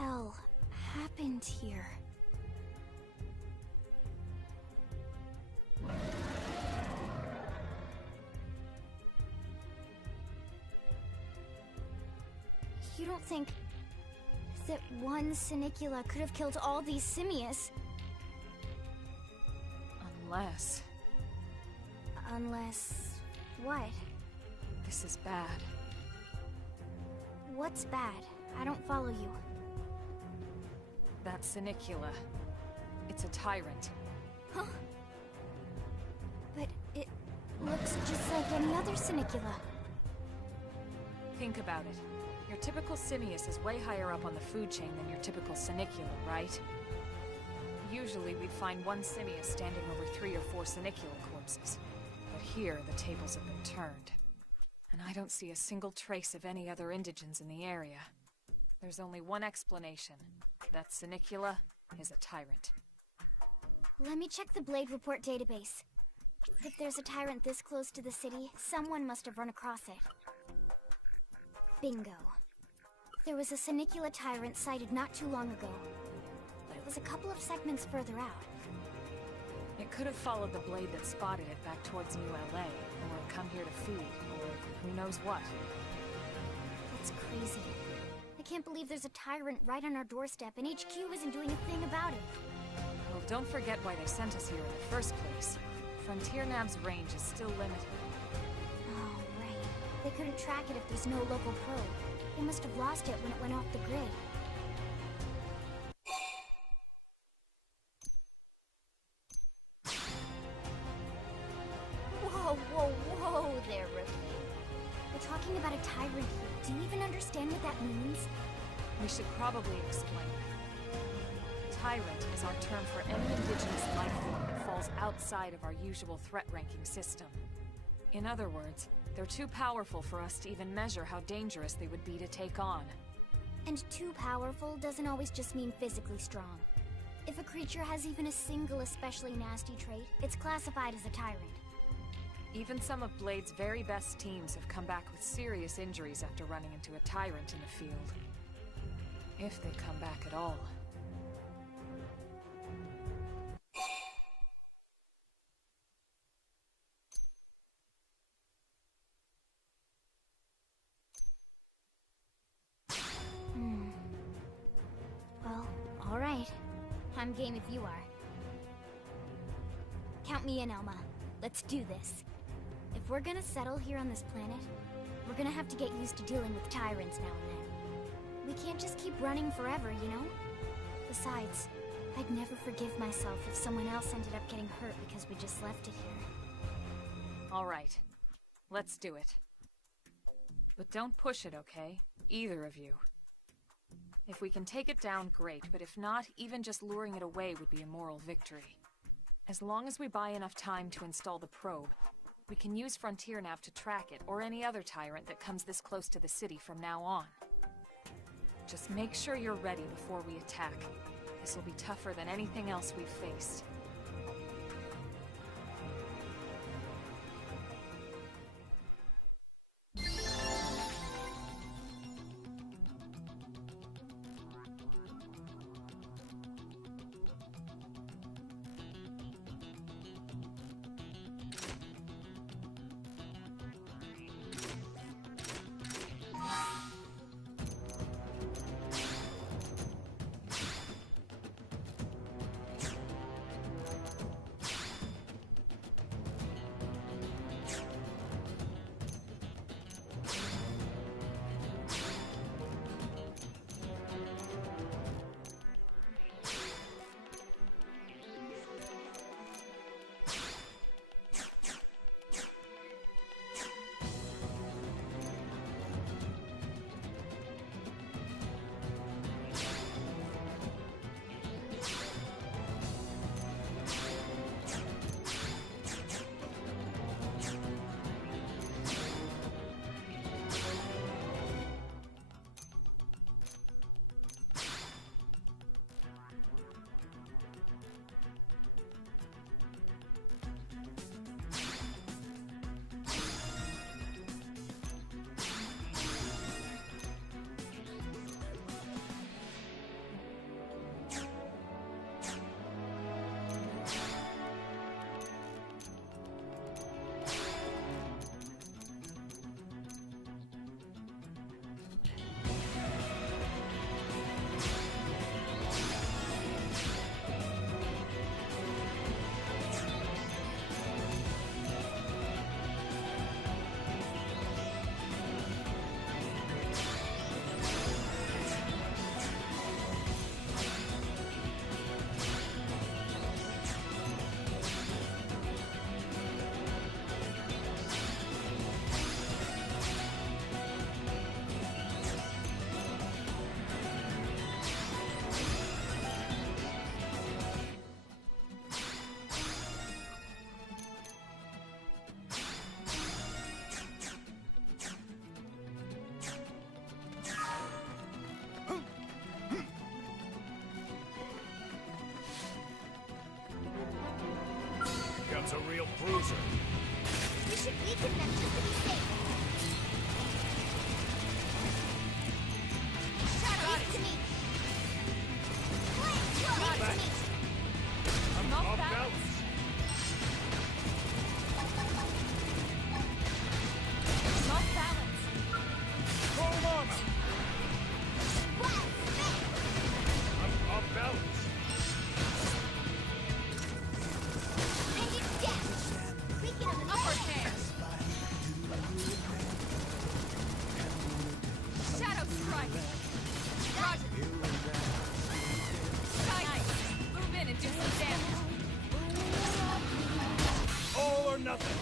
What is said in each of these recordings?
hell happened here? You don't think that one Ciniula could have killed all these simius? Unless... Unless... what? this is bad. What's bad? I don't follow you. That Ciniula. It's a tyrant. Huh? But it looks just like any other Ciniula. Think about it. Your typical simius is way higher up on the food chain than your typical Ciniula, right? Usually we'd find one simius standing over 3 or 4 Ciniula corpses. But here, the tables have been turned. And I don't see a single trace of any other indigents in the area. There's only one explanation. That Ciniula is a tyrant. Let me check the Blade Report database. If there's a tyrant this close to the city, someone must have run across it. Bingo. There was a Ciniula tyrant sighted not too long ago, but it was a couple of segments further out. It could have followed the blade that spotted it back towards New LA, or come here to feed, or who knows what. That's crazy. I can't believe there's a tyrant right on our doorstep, and HQ isn't doing a thing about it. Well, don't forget why they sent us here in the first place. Frontier Nav's range is still limited. Oh, right. They couldn't track it if there's no local probe. They must have lost it when it went off the grid. Whoa, whoa, whoa there, Rookie. We're talking about a tyrant here. Do you even understand what that means? We should probably explain. Tyrant is our term for any indigenous life form that falls outside of our usual threat ranking system. In other words, they're too powerful for us to even measure how dangerous they would be to take on. And too powerful doesn't always just mean physically strong. If a creature has even a single especially nasty trait, it's classified as a tyrant. Even some of Blade's very best teams have come back with serious injuries after running into a tyrant in the field. If they come back at all. Well, alright. I'm game if you are. Count me in, Elma. Let's do this. If we're gonna settle here on this planet, we're gonna have to get used to dealing with tyrants now and then. We can't just keep running forever, you know? Besides, I'd never forgive myself if someone else ended up getting hurt because we just left it here. All right. Let's do it. But don't push it, okay? Either of you. If we can take it down, great, but if not, even just luring it away would be a moral victory. As long as we buy enough time to install the probe, we can use Frontier Nav to track it, or any other tyrant that comes this close to the city from now on. Just make sure you're ready before we attack. This will be tougher than anything else we've faced. cruiser. We should weaken them just to be safe. Shadow, lead to me. Lead to me. I'm Off off balance. balance. Off balance. Full armor. Blast! I'm off balance. And it's death. Weaken them in the Upper air. hand. Shadow strike. Roger. Nice. Move in and do some damage. All or nothing.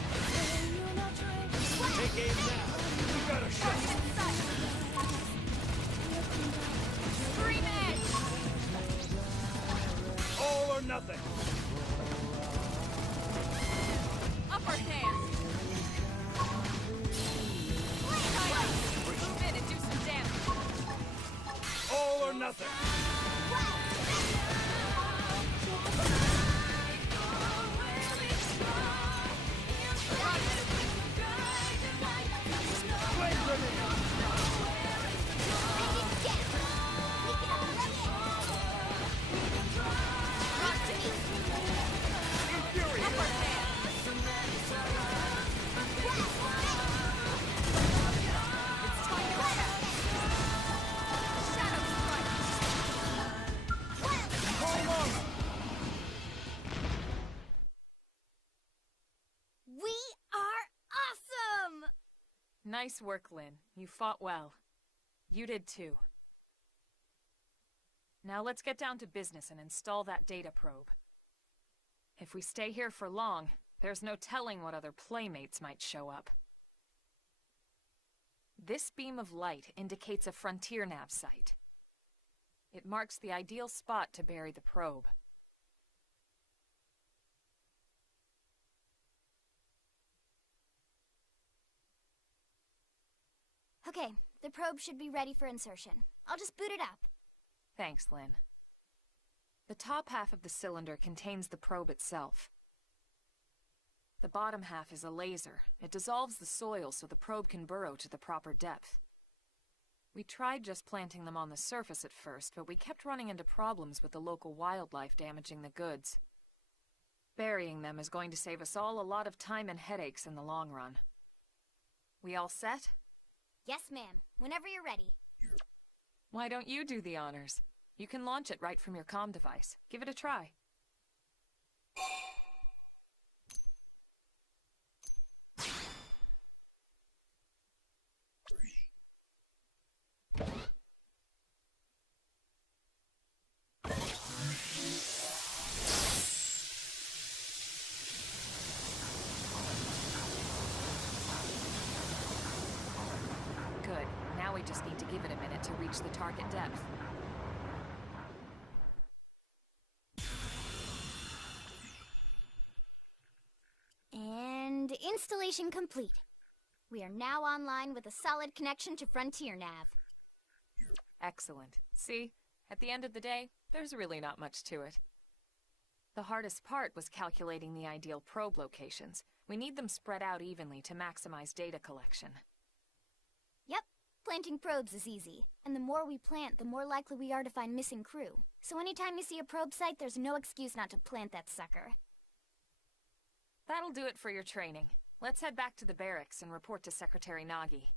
Take aim now. You got a shot. Target in sight. Scream edge. All or nothing. Upper hand. Nice. Move in and do some damage. All or nothing. Flame grenade. Infuriate. Full armor. We are awesome! Nice work, Lynn. You fought well. You did too. Now let's get down to business and install that data probe. If we stay here for long, there's no telling what other playmates might show up. This beam of light indicates a frontier nav site. It marks the ideal spot to bury the probe. Okay, the probe should be ready for insertion. I'll just boot it up. Thanks, Lynn. The top half of the cylinder contains the probe itself. The bottom half is a laser. It dissolves the soil so the probe can burrow to the proper depth. We tried just planting them on the surface at first, but we kept running into problems with the local wildlife damaging the goods. Burying them is going to save us all a lot of time and headaches in the long run. We all set? Yes, ma'am. Whenever you're ready. Why don't you do the honors? You can launch it right from your comm device. Give it a try. Good. Now we just need to give it a minute to reach the target depth. And installation complete. We are now online with a solid connection to Frontier Nav. Excellent. See? At the end of the day, there's really not much to it. The hardest part was calculating the ideal probe locations. We need them spread out evenly to maximize data collection. Yep, planting probes is easy. And the more we plant, the more likely we are to find missing crew. So anytime you see a probe site, there's no excuse not to plant that sucker. That'll do it for your training. Let's head back to the barracks and report to Secretary Nagi.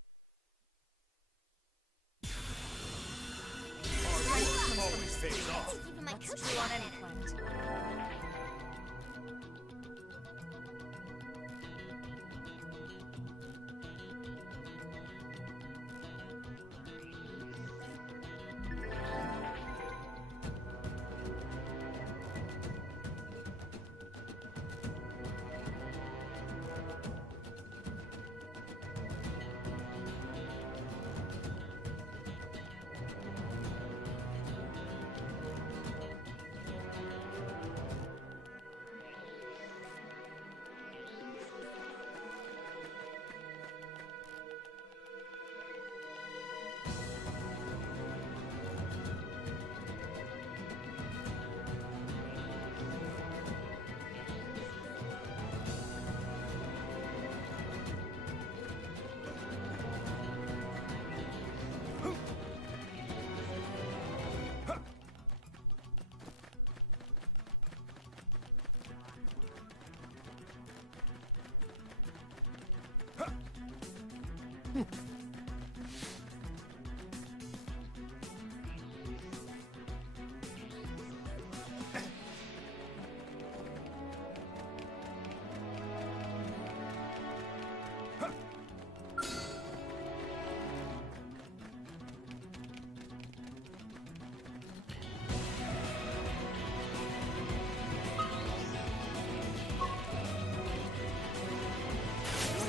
Always pays off. Even my That's coach true on got any better. planet.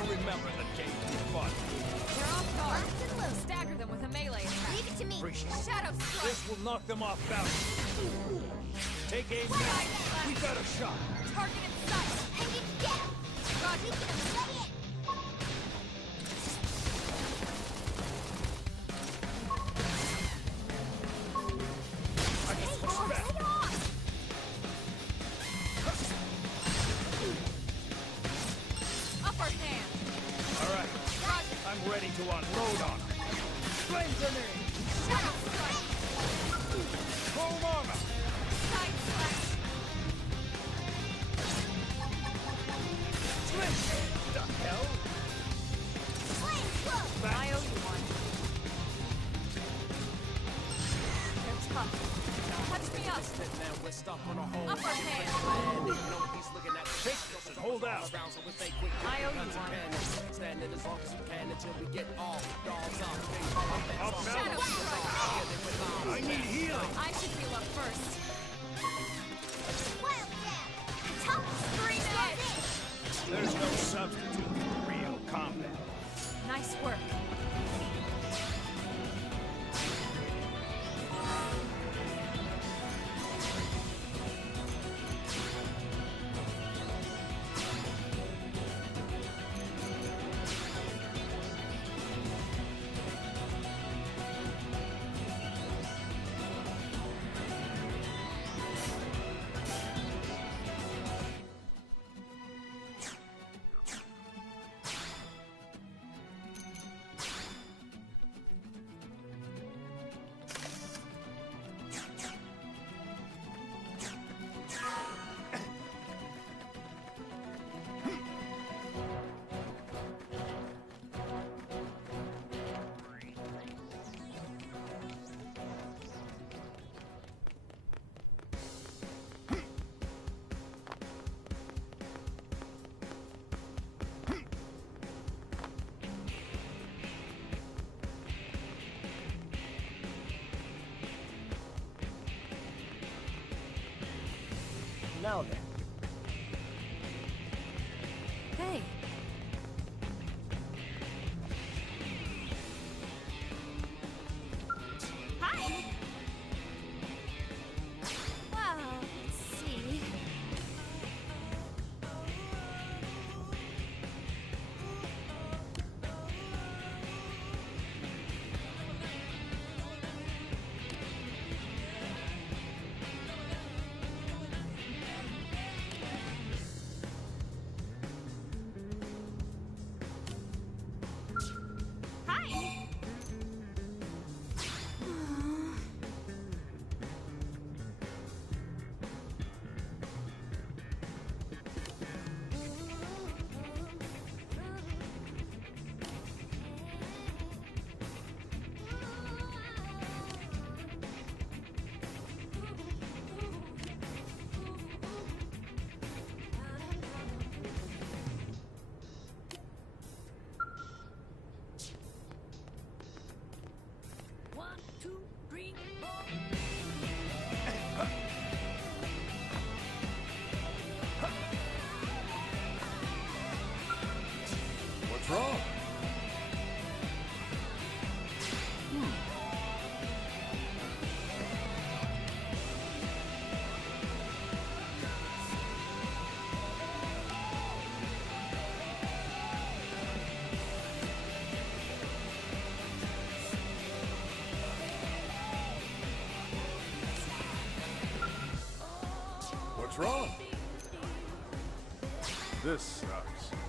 Remember the games we fought. They're off guard. Stagger them with a melee attack. Leave it to me. Appreciate it. Shadow strike. This will knock them off balance. Take aim now. We got a shot. Target in sight. I need to get him. Got We it. can ready it. I can push Oh, back. lay it off. Upper hand. All right. I'm ready to unload on them. Flame grenade. Shadow strike. Chrome armor. Side slash. Flint. The hell? Flame flow. I owe you one. They're tough. Touch me up. Man, we're stuck on a whole Upper hand. plan. You know he's looking at Take this and hold out. around, so we stay quick. I owe you guns and one. cannons. Standing as long as we can until we get all dogs up. Up Shadow now. strike. I need healing. I should heal up first. Wild jab. Top Green edge. There's no substitute for real combat. Nice work. Now then. Hey. Hi. Well, let's see. Hi. One, two, three, four. What's wrong? What's wrong? This sucks.